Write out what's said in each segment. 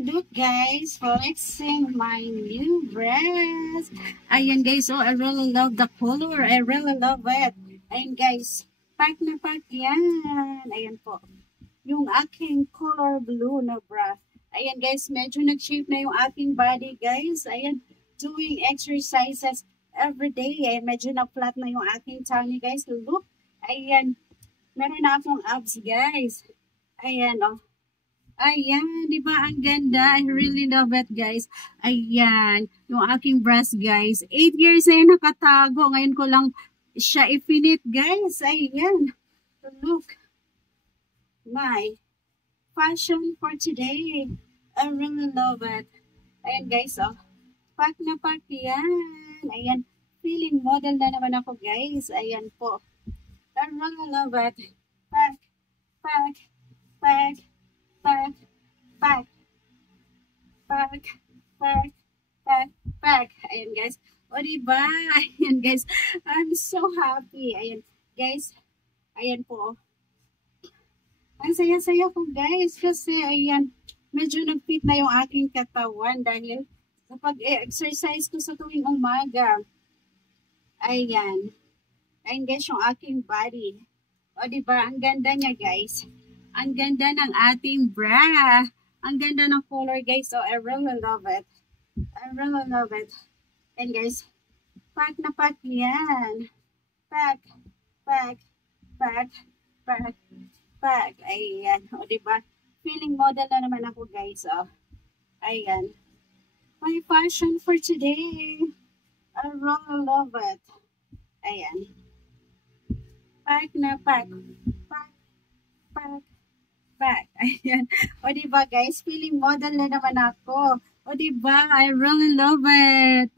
Look guys, flexing my new dress. Ayan guys, oh I really love the color. I really love it. Ayan guys, pack na pack yan. Ayan po. Yung aking color blue na bra. Ayan guys, medyo nag-shape na yung aking body guys. Ayan, doing exercises every day. Ayan, medyo na-flat na yung aking tummy guys. Look, ayan, meron na akong abs guys. Ayan oh. Ayan, di ba ang ganda? I really love it, guys. Ayan, yung aking breast, guys. 8 years na yung nakatago. Ngayon ko lang siya i-finit, guys. Ayan. Look. My fashion for today. I really love it. Ayan, guys, oh. Pack na pack yan. Ayan. Feeling model na naman ako, guys. Ayan po. I really love it. Pack, pack, pack. Pack, pack, pack, pack, pack, pack. Ayan guys. O diba? Ayan guys. I'm so happy. Ayan guys. Ayan po. Ang saya-saya ko guys. Kasi ayan. Medyo nag-fit na yung aking katawan. Dahil kapag exercise ko sa tuwing umaga. Ayan. Ayan guys yung aking body. O diba? Ang ganda niya guys. Ang ganda ng ating bra. Ang ganda ng color, guys. So, I really love it. I really love it. And guys, pack na pack yan. Pack, pack, pack, pack, pack. Ayan. O, diba? Feeling model na naman ako, guys. O, ayan. My fashion for today. I really love it. Ayan. Pack na pack. Pack, pack. Back. Ayan. O diba guys, feeling model na naman ako. O diba, I really love it.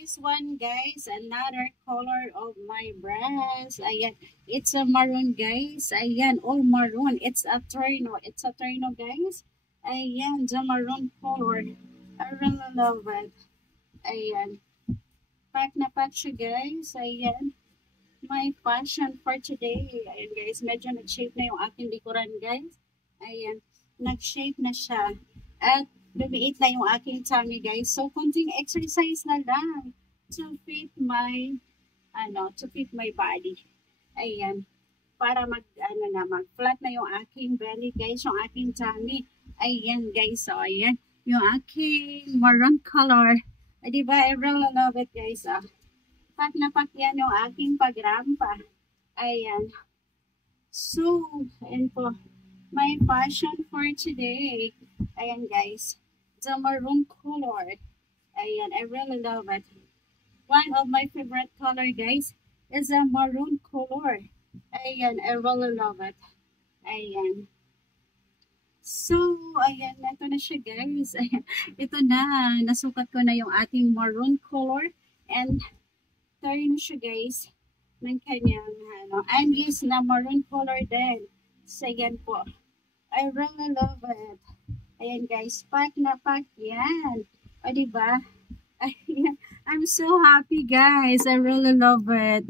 This one guys, another color of my breast. Ayan, it's a maroon guys. Ayan, all maroon. It's a terno. It's a terno guys. Ayan, the maroon color. I really love it. Ayan. Pack na pack siya guys. Ayan. My fashion for today. Ayan guys, medyo nag-shape na yung aking likuran guys. Ayan, nag-shape na siya. At lumiit na yung aking tummy guys. So, kunting exercise na lang to fit my, to fit my body. Ayan, para mag-flat na yung aking belly guys, yung aking tummy. Ayan guys, so ayan, yung aking maroon color. Ay, diba, I really love it guys. Pack na pack yan yung aking pagrampa. Ayan. So, ayan po. My fashion for today. Ayan guys. The maroon color. Ayan. I really love it. One of my favorite color guys is a maroon color. Ayan. I really love it. Ayan. So, ayan. Ito na siya guys. Ayan. Ito na. Nasukat ko na yung ating maroon color. And, turn siya guys. Ng kanyang, and is na maroon color din. So, ayan po. I really love it. Ayan guys, pack na pack yan. O diba? Ayan. I'm so happy guys. I really love it.